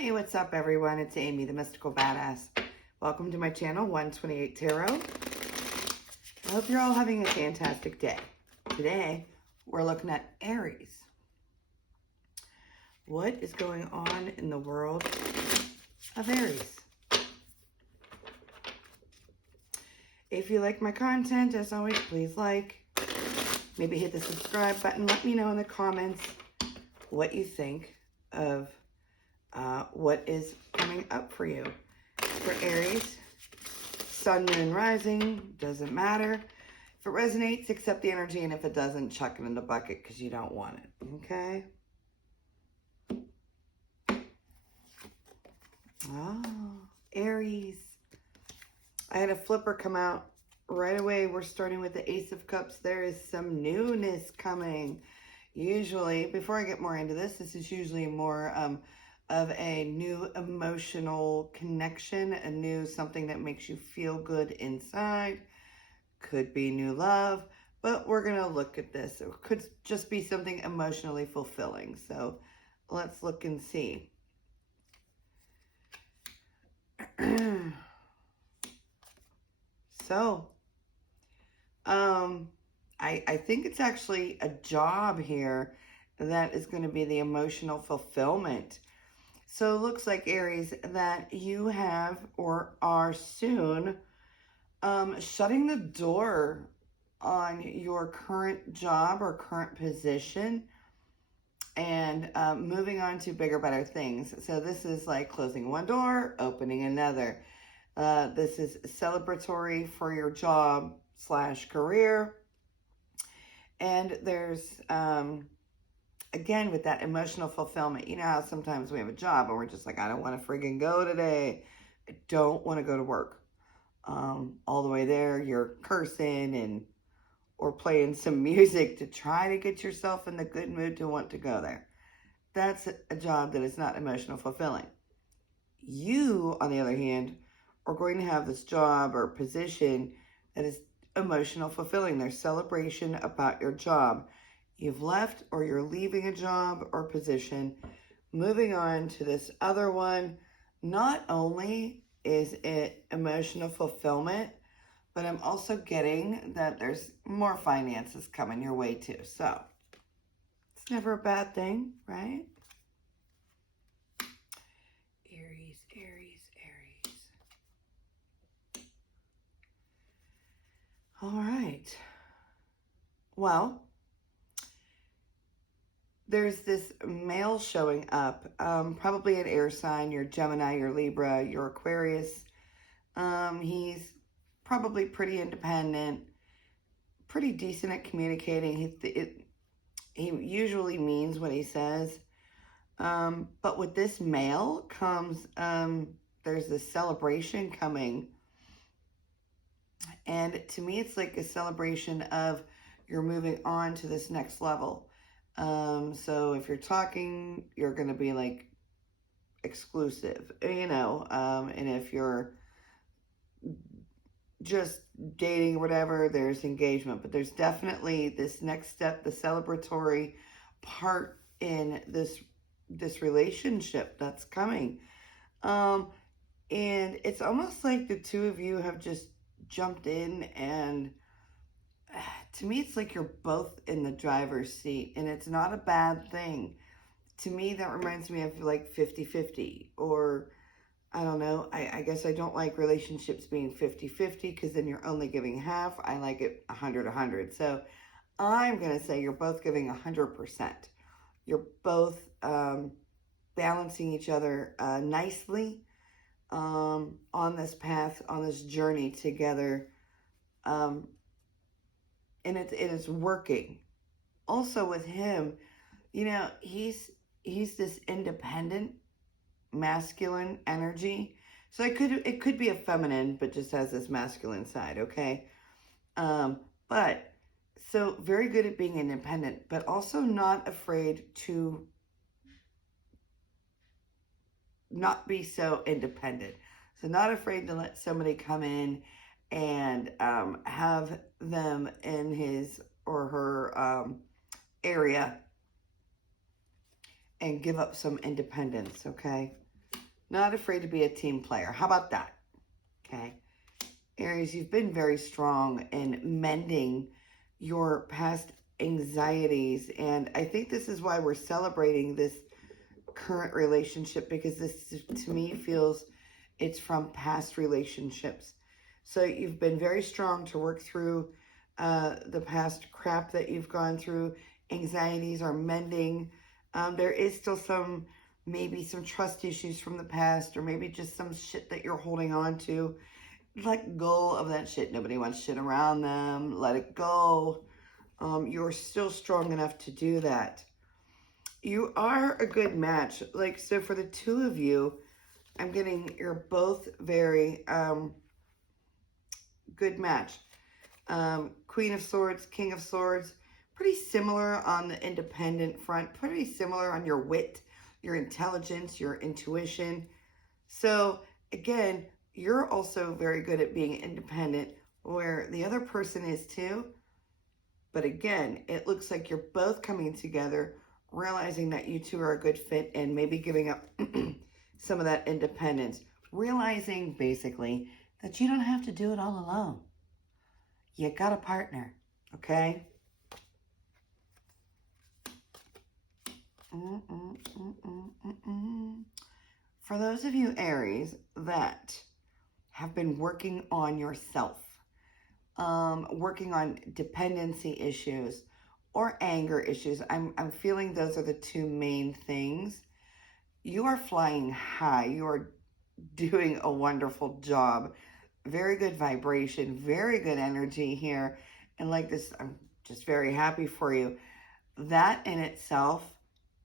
Hey, what's up everyone? It's Amy, the Mystical Badass. Welcome to my channel, 128 Tarot. I hope you're all having a fantastic day. Today, we're looking at Aries. What is going on in the world of Aries? If you like my content, as always, please like. Maybe hit the subscribe button. Let me know in the comments what you think of what is coming up for you. For Aries, Sun, Moon, Rising, doesn't matter. If it resonates, accept the energy, and if it doesn't, chuck it in the bucket because you don't want it, okay? Oh, Aries. I had a flipper come out right away. We're starting with the Ace of Cups. There is some newness coming. Usually, before I get more into this, this is usually more of a new emotional connection, a new something that makes you feel good inside. Could be new love, but we're going to look at this. It could just be something emotionally fulfilling. So let's look and see. So, I think it's actually a job here that is going to be the emotional fulfillment. So it looks like, Aries, that you have or are soon shutting the door on your current job or current position and moving on to bigger, better things. So this is like closing one door, opening another. This is celebratory for your job / career. And there's, again, with that emotional fulfillment, you know how sometimes we have a job and we're just like, I don't want to friggin' go today. I don't want to go to work. All the way there, you're cursing or playing some music to try to get yourself in the good mood to want to go there. That's a job that is not emotional fulfilling. You, on the other hand, are going to have this job or position that is emotional fulfilling. There's celebration about your job. You've left or you're leaving a job or position, moving on to this other one. Not only is it emotional fulfillment, but I'm also getting that there's more finances coming your way too. So it's never a bad thing, right? Aries, Aries, Aries. All right. Well, there's this male showing up, probably an air sign. You're Gemini, you're Libra, you're Aquarius. He's probably pretty independent, pretty decent at communicating. He usually means what he says. But with this male comes, there's this celebration coming. And to me, it's like a celebration of you're moving on to this next level. So if you're talking, you're going to be like exclusive, you know, and if you're just dating or whatever, there's engagement, but there's definitely this next step, the celebratory part in this relationship that's coming. And it's almost like the two of you have just jumped in, and to me, it's like you're both in the driver's seat, and it's not a bad thing. To me, that reminds me of like 50-50, or I don't know. I guess I don't like relationships being 50-50 because then you're only giving half. I like it 100-100. So I'm going to say you're both giving 100%. You're both balancing each other nicely on this path, on this journey together. And it is working. Also with him, you know, he's this independent, masculine energy. So it could be a feminine, but just has this masculine side, okay? But so very good at being independent, but also not afraid to not be so independent. So not afraid to let somebody come in and have them in his or her area and give up some independence, okay? Not afraid to be a team player. How about that? Okay. Aries, you've been very strong in mending your past anxieties. And I think this is why we're celebrating this current relationship, because this, to me, feels it's from past relationships. So you've been very strong to work through the past crap that you've gone through. Anxieties are mending. There is still maybe some trust issues from the past, or maybe just some shit that you're holding on to. Let go of that shit. Nobody wants shit around them. Let it go. You're still strong enough to do that. You are a good match. Like, so for the two of you, I'm getting you're both very good match. Queen of Swords, King of Swords, pretty similar on the independent front, pretty similar on your wit, your intelligence, your intuition. So again, you're also very good at being independent, where the other person is too. But again, it looks like you're both coming together, realizing that you two are a good fit, and maybe giving up some of that independence. Realizing, basically, that you don't have to do it all alone. You got a partner, okay? For those of you, Aries, that have been working on yourself, working on dependency issues or anger issues, I'm feeling those are the two main things. You are flying high. You are doing a wonderful job. Very good vibration, very good energy here. And like this, I'm just very happy for you. That in itself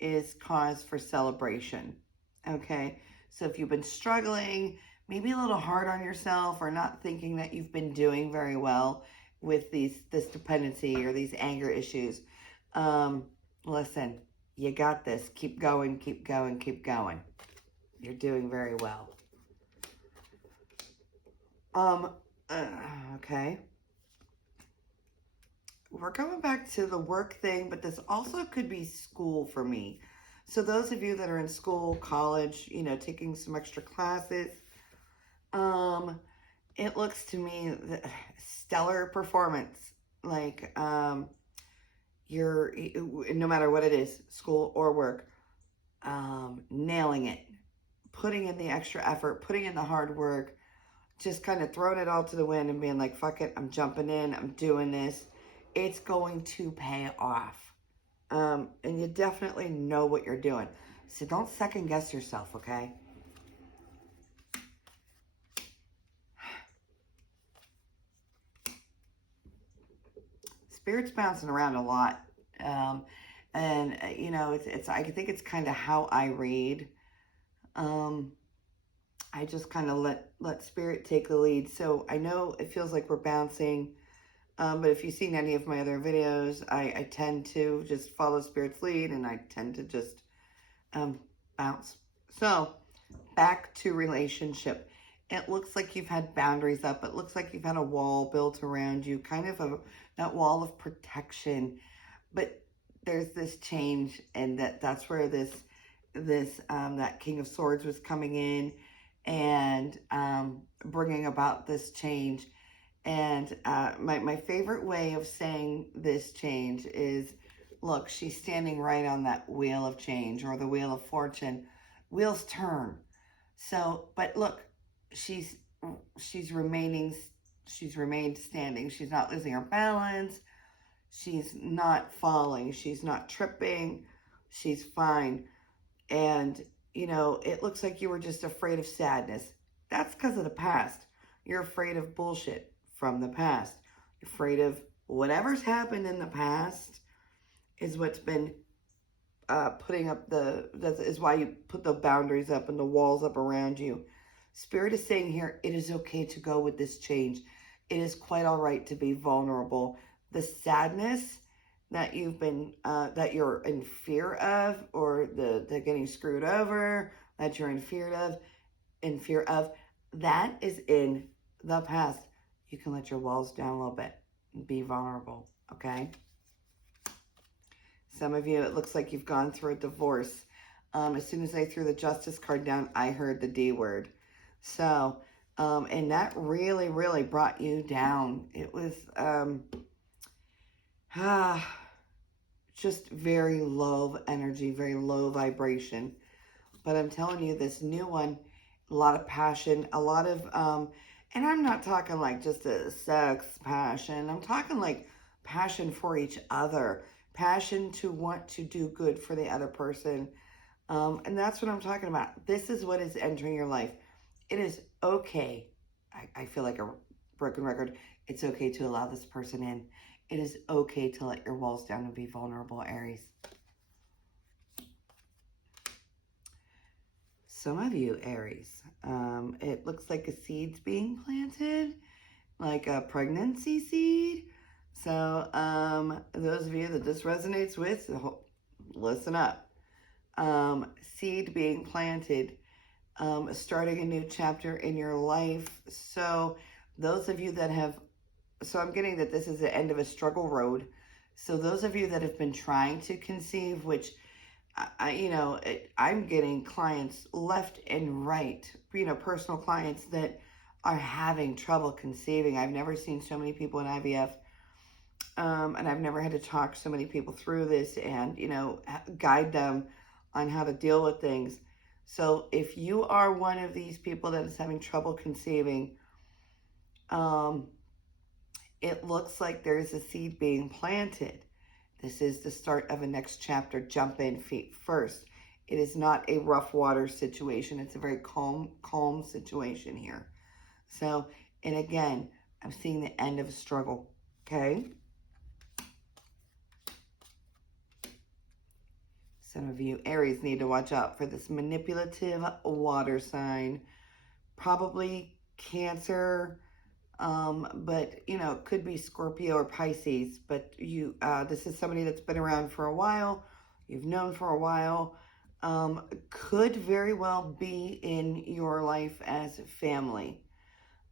is cause for celebration. Okay. So if you've been struggling, maybe a little hard on yourself, or not thinking that you've been doing very well with this dependency or these anger issues, listen, you got this. Keep going, keep going, keep going. You're doing very well. Okay. We're going back to the work thing, but this also could be school for me. So those of you that are in school, college, taking some extra classes, it looks to me that stellar performance. Like, you're, no matter what it is, school or work, nailing it, putting in the extra effort, putting in the hard work, just kind of throwing it all to the wind and being like, fuck it, I'm jumping in, I'm doing this. It's going to pay off. And you definitely know what you're doing. So don't second guess yourself, okay? Spirit's bouncing around a lot. And I think it's kind of how I read. I just kind of let Spirit take the lead. So I know it feels like we're bouncing, but if you've seen any of my other videos, I tend to just follow Spirit's lead, and I tend to just bounce. So back to relationship. It looks like you've had boundaries up. It looks like you've had a wall built around you, kind of that wall of protection. But there's this change, and that's where that King of Swords was coming in and bringing about this change. And my favorite way of saying this change is, look, she's standing right on that wheel of change, or the wheel of fortune. Wheels turn. So, but look, she's remained standing. She's not losing her balance. She's not falling. She's not tripping. She's fine. And, it looks like you were just afraid of sadness. That's because of the past. You're afraid of bullshit from the past. You're afraid of whatever's happened in the past is what's been is why you put the boundaries up and the walls up around you. Spirit is saying here, it is okay to go with this change. It is quite all right to be vulnerable. The sadness that you're in fear of, or the getting screwed over that you're in fear of, that is in the past. You can let your walls down a little bit and be vulnerable, okay? Some of you, it looks like you've gone through a divorce. As soon as I threw the Justice card down, I heard the D word. So, and that really, really brought you down. It was just very low energy, very low vibration. But I'm telling you, this new one, a lot of passion, a lot of, and I'm not talking like just a sex passion. I'm talking like passion for each other, passion to want to do good for the other person. And that's what I'm talking about. This is what is entering your life. It is okay. I feel like a broken record. It's okay to allow this person in. It is okay to let your walls down and be vulnerable, Aries. Some of you, Aries, it looks like a seed's being planted, like a pregnancy seed. So those of you that this resonates with, listen up. Seed being planted, starting a new chapter in your life. So those of you that have, so I'm getting that this is the end of a struggle road. So those of you that have been trying to conceive, which I'm getting clients left and right, personal clients that are having trouble conceiving. I've never seen so many people in IVF, and I've never had to talk so many people through this and, guide them on how to deal with things. So if you are one of these people that is having trouble conceiving, it looks like there's a seed being planted. This is the start of a next chapter. Jump in feet first. It is not a rough water situation. It's a very calm situation here. So, and again, I'm seeing the end of a struggle, okay? Some of you Aries need to watch out for this manipulative water sign. Probably Cancer, but it could be Scorpio or Pisces. But this is somebody that's been around for a while. You've known for a while. Could very well be in your life as family.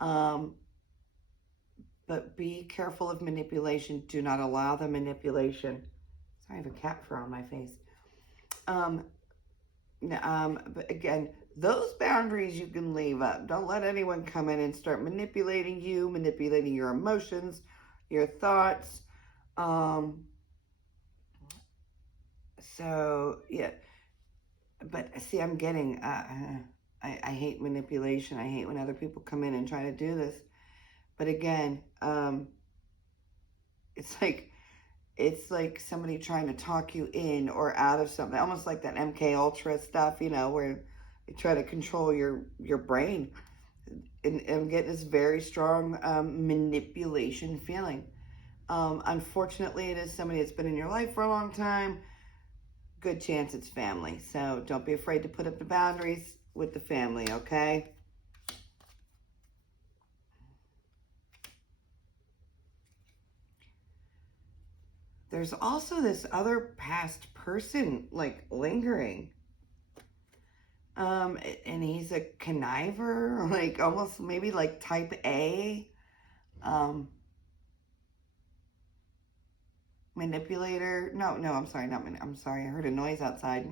But be careful of manipulation. Do not allow the manipulation. Sorry, I have a cat fur on my face. But again, those boundaries you can leave up. Don't let anyone come in and start manipulating you, manipulating your emotions, your thoughts. So, yeah. But see, I'm getting, I hate manipulation. I hate when other people come in and try to do this. But again, it's like somebody trying to talk you in or out of something, almost like that MK Ultra stuff, where they try to control your brain. And I'm getting this very strong manipulation feeling. Unfortunately, it is somebody that's been in your life for a long time. Good chance it's family. So don't be afraid to put up the boundaries with the family, okay? There's also this other past person, like, lingering. And he's a conniver, like, almost maybe like type A. Manipulator. No, I'm sorry, I'm sorry. I heard a noise outside.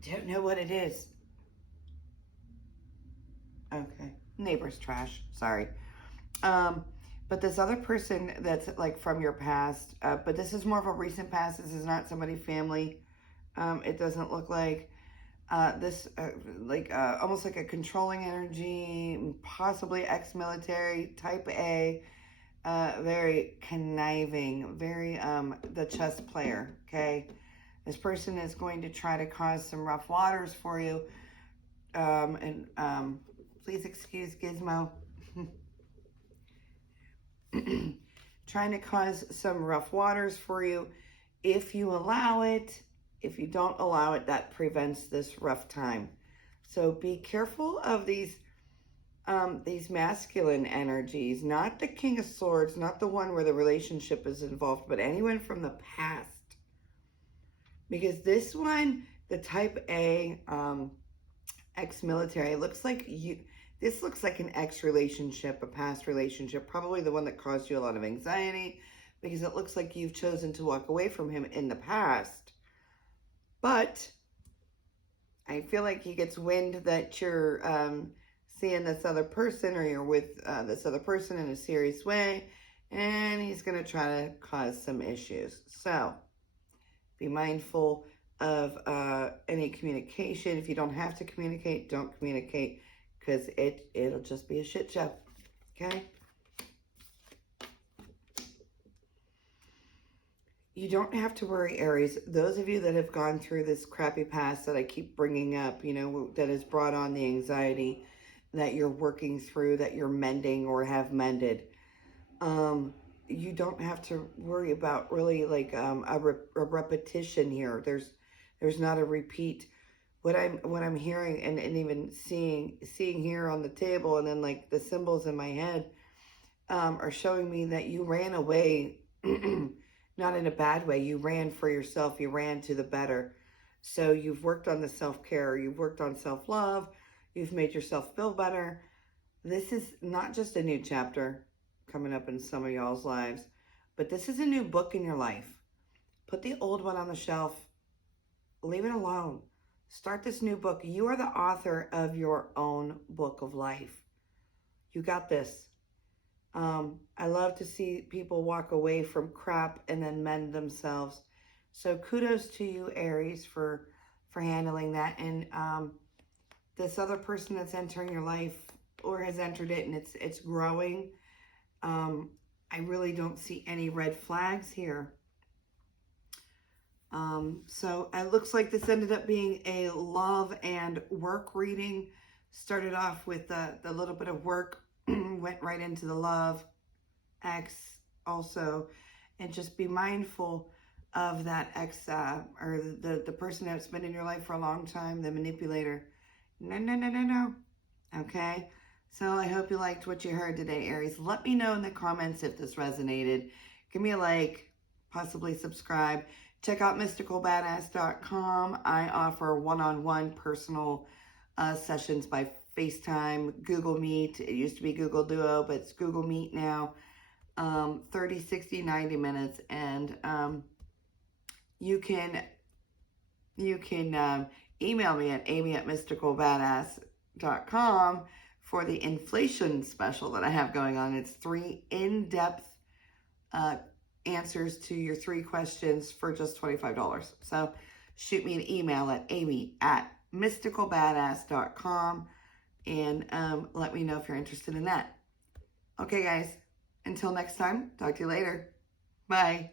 Don't know what it is. Okay. Neighbor's trash. Sorry. But this other person that's like from your past, but this is more of a recent past. This is not somebody family. It doesn't look like this, almost like a controlling energy, possibly ex-military, type A, very conniving, very the chess player, okay? This person is going to try to cause some rough waters for you. Please excuse Gizmo. Trying to cause some rough waters for you. If you allow it, if you don't allow it, that prevents this rough time. So be careful of these masculine energies, not the King of Swords, not the one where the relationship is involved, but anyone from the past. Because this one, the type A, ex-military, looks like this looks like an ex-relationship, a past relationship, probably the one that caused you a lot of anxiety, because it looks like you've chosen to walk away from him in the past. But I feel like he gets wind that you're seeing this other person, or you're with this other person in a serious way, and he's going to try to cause some issues. So be mindful of any communication. If you don't have to communicate, don't communicate, because it'll just be a shit show. Okay? You don't have to worry, Aries. Those of you that have gone through this crappy past that I keep bringing up, you know, that has brought on the anxiety that you're working through, that you're mending or have mended, you don't have to worry about really like a repetition here. There's not a repeat. What I'm hearing and even seeing here on the table, and then like the symbols in my head, are showing me that you ran away. Not in a bad way. You ran for yourself. You ran to the better. So you've worked on the self-care. You've worked on self-love. You've made yourself feel better. This is not just a new chapter coming up in some of y'all's lives, but this is a new book in your life. Put the old one on the shelf. Leave it alone. Start this new book. You are the author of your own book of life. You got this. I love to see people walk away from crap and then mend themselves. So kudos to you, Aries, for handling that. And this other person that's entering your life or has entered it and it's growing, I really don't see any red flags here. So it looks like this ended up being a love and work reading. Started off with the little bit of work, went right into the love, ex also, and just be mindful of that ex or the person that's been in your life for a long time, the manipulator. No. Okay? So I hope you liked what you heard today, Aries. Let me know in the comments if this resonated. Give me a like, possibly subscribe. Check out mysticalbadass.com. I offer one-on-one personal sessions by FaceTime, Google Meet. It used to be Google Duo, but it's Google Meet now. 30, 60, 90 minutes. And you can email me at amy@mysticalbadass.com for the inflation special that I have going on. It's 3 in-depth answers to your 3 questions for just $25. So shoot me an email at amy@mysticalbadass.com and let me know if you're interested in that. Okay, guys. Until next time, talk to you later. Bye.